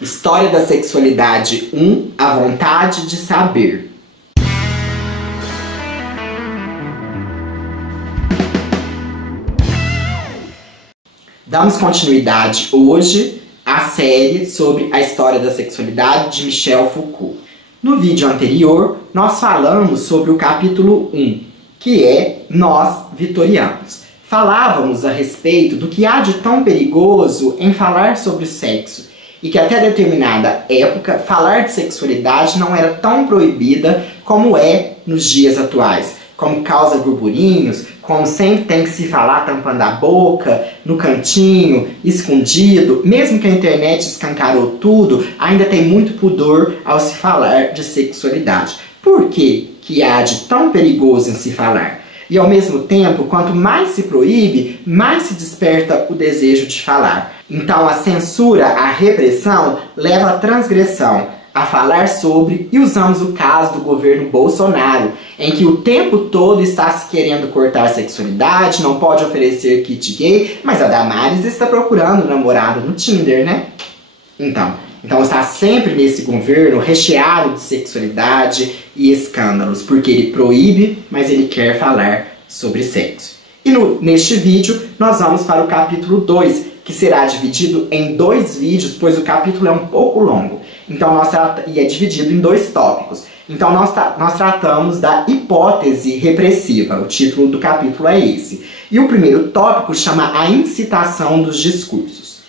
História da Sexualidade 1, A Vontade de Saber. Damos continuidade hoje à série sobre a história da sexualidade de Michel Foucault. No vídeo anterior, nós falamos sobre o capítulo 1, que é Nós Vitorianos. Falávamos a respeito do que há de tão perigoso em falar sobre o sexo, e que até determinada época, falar de sexualidade não era tão proibida como é nos dias atuais, como causa burburinhos, como sempre tem que se falar tampando a boca, no cantinho, escondido. Mesmo que a internet escancarou tudo, ainda tem muito pudor ao se falar de sexualidade. Por que há de tão perigoso em se falar? E ao mesmo tempo, quanto mais se proíbe, mais se desperta o desejo de falar. Então a censura, a repressão, leva à transgressão, a falar sobre, e usamos o caso do governo Bolsonaro, em que o tempo todo está se querendo cortar a sexualidade, não pode oferecer kit gay, mas a Damares está procurando namorado no Tinder, né? Então está sempre nesse governo recheado de sexualidade e escândalos, porque ele proíbe, mas ele quer falar sobre sexo. E neste vídeo nós vamos para o capítulo 2, que será dividido em 2 vídeos, pois o capítulo é um pouco longo. Então e é dividido em 2 tópicos. Então nós tratamos da hipótese repressiva, o título do capítulo é esse. E o primeiro tópico chama a incitação dos discursos.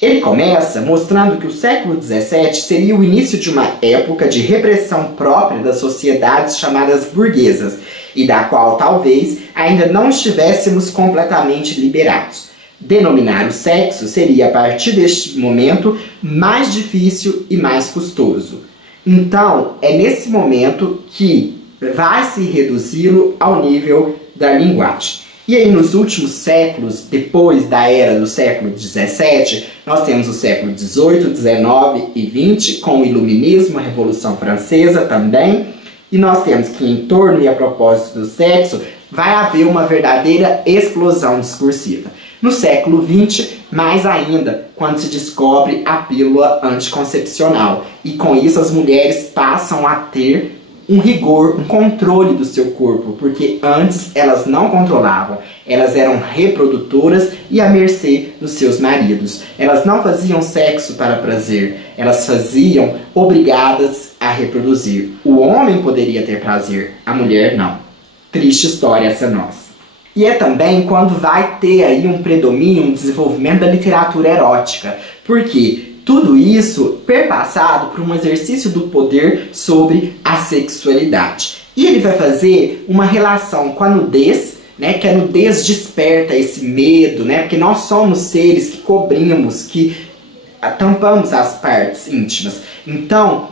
Ele começa mostrando que o século XVII seria o início de uma época de repressão própria das sociedades chamadas burguesas, e da qual talvez ainda não estivéssemos completamente liberados. Denominar o sexo seria, a partir deste momento, mais difícil e mais custoso. Então, é nesse momento que vai se reduzi-lo ao nível da linguagem. E aí, nos últimos séculos, depois da era do século XVII, nós temos o século XVIII, XIX e XX, com o Iluminismo, a Revolução Francesa também. E nós temos que, em torno e a propósito do sexo, vai haver uma verdadeira explosão discursiva. No século XX, mais ainda, quando se descobre a pílula anticoncepcional. E com isso as mulheres passam a ter um rigor, um controle do seu corpo, porque antes elas não controlavam, elas eram reprodutoras e à mercê dos seus maridos. Elas não faziam sexo para prazer, elas faziam obrigadas a reproduzir. O homem poderia ter prazer, a mulher não. Triste história essa nossa. E é também quando vai ter aí um predomínio, um desenvolvimento da literatura erótica, porque tudo isso perpassado por um exercício do poder sobre a sexualidade. E ele vai fazer uma relação com a nudez, né, que a nudez desperta esse medo, né, porque nós somos seres que cobrimos, que tampamos as partes íntimas. Então,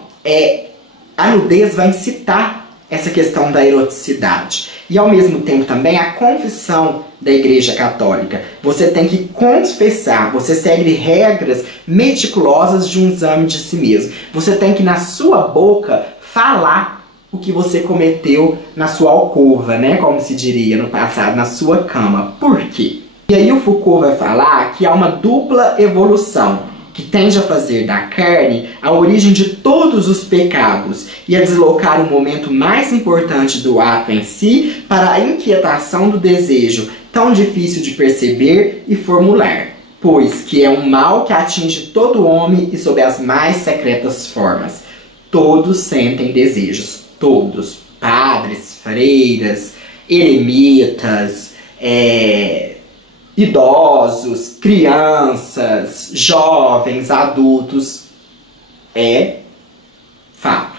a nudez vai incitar essa questão da eroticidade. E ao mesmo tempo também a confissão da Igreja Católica. Você tem que confessar, você segue regras meticulosas de um exame de si mesmo. Você tem que, na sua boca, falar o que você cometeu na sua alcova, né? Como se diria no passado, na sua cama. Por quê? E aí o Foucault vai falar que há uma dupla evolução, que tende a fazer da carne a origem de todos os pecados e a deslocar o momento mais importante do ato em si para a inquietação do desejo, tão difícil de perceber e formular, pois que é um mal que atinge todo homem e sob as mais secretas formas. Todos sentem desejos, todos, padres, freiras, eremitas, idosos, crianças, jovens, adultos, é fato.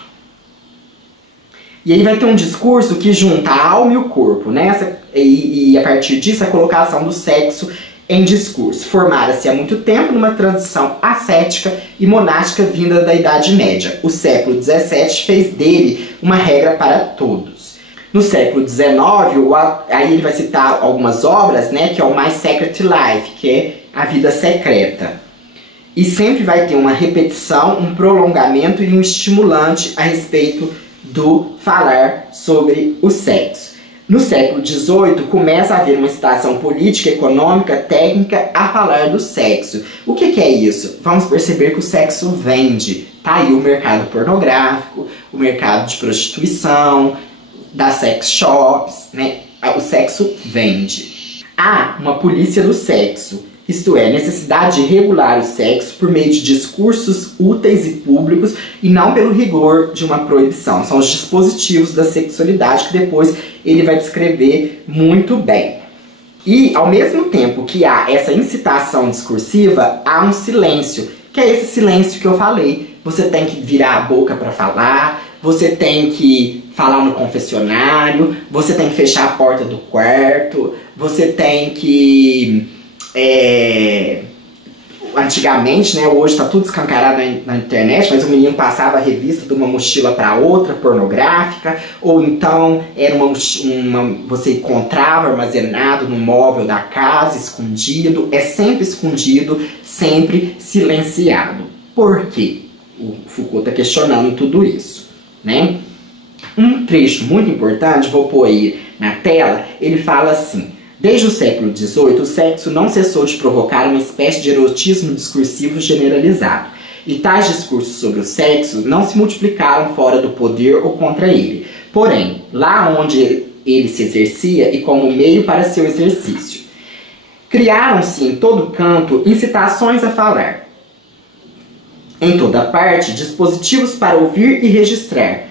E aí vai ter um discurso que junta a alma e o corpo, né? E a partir disso a colocação do sexo em discurso. Formara-se há muito tempo numa tradição ascética e monástica vinda da Idade Média. O século XVII fez dele uma regra para todos. No século XIX, aí ele vai citar algumas obras, né, que é o My Secret Life, que é a vida secreta. E sempre vai ter uma repetição, um prolongamento e um estimulante a respeito do falar sobre o sexo. No século XVIII, começa a haver uma incitação política, econômica, técnica a falar do sexo. O que é isso? Vamos perceber que o sexo vende. Tá aí o mercado pornográfico, o mercado de prostituição, das sex shops, né? O sexo vende. Há uma polícia do sexo, isto é, necessidade de regular o sexo por meio de discursos úteis e públicos e não pelo rigor de uma proibição. São os dispositivos da sexualidade que depois ele vai descrever muito bem. E ao mesmo tempo que há essa incitação discursiva, há um silêncio, que é esse silêncio que eu falei. Você tem que virar a boca para falar, você tem que falar no confessionário, você tem que fechar a porta do quarto, você tem que... Antigamente, né, hoje tá tudo escancarado na internet, mas o menino passava a revista de uma mochila para outra, pornográfica, ou então era você encontrava armazenado no móvel da casa, escondido. É sempre escondido, sempre silenciado. Por quê? O Foucault está questionando tudo isso, né? Um trecho muito importante, vou pôr aí na tela, ele fala assim: desde o século XVIII, o sexo não cessou de provocar uma espécie de erotismo discursivo generalizado, e tais discursos sobre o sexo não se multiplicaram fora do poder ou contra ele, porém, lá onde ele se exercia e como meio para seu exercício. Criaram-se em todo canto incitações a falar. Em toda parte, dispositivos para ouvir e registrar,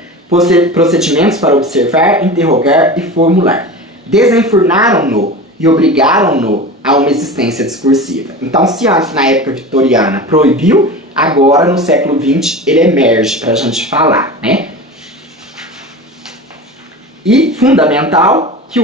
procedimentos para observar, interrogar e formular. Desenfurnaram-no e obrigaram-no a uma existência discursiva. Então, se antes, na época vitoriana, proibiu, agora, no século XX, ele emerge para a gente falar, né? E, fundamental, que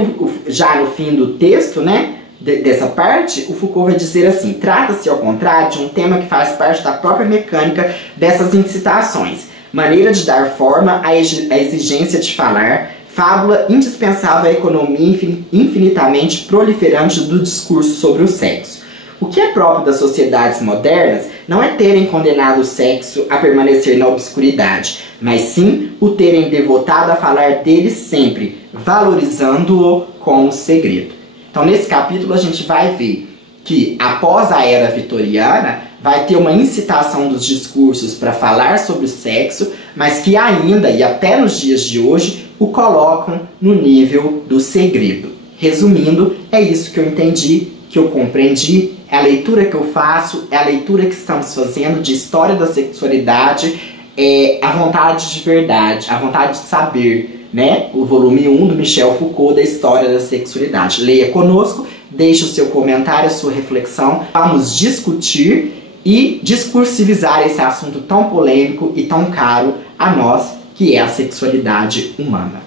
já no fim do texto, né, dessa parte, o Foucault vai dizer assim: trata-se, ao contrário, de um tema que faz parte da própria mecânica dessas incitações, maneira de dar forma à exigência de falar, fábula indispensável à economia infinitamente proliferante do discurso sobre o sexo. O que é próprio das sociedades modernas não é terem condenado o sexo a permanecer na obscuridade, mas sim o terem devotado a falar dele sempre, valorizando-o como segredo. Então, nesse capítulo, a gente vai ver que, após a era vitoriana, vai ter uma incitação dos discursos para falar sobre o sexo, mas que ainda, e até nos dias de hoje, o colocam no nível do segredo. Resumindo, é isso que eu entendi, que eu compreendi, é a leitura que eu faço, é a leitura que estamos fazendo de história da sexualidade, é a vontade de verdade, a vontade de saber, né? O volume 1 do Michel Foucault da História da Sexualidade. Leia conosco, deixe o seu comentário, a sua reflexão, vamos discutir e discursivizar esse assunto tão polêmico e tão caro a nós, que é a sexualidade humana.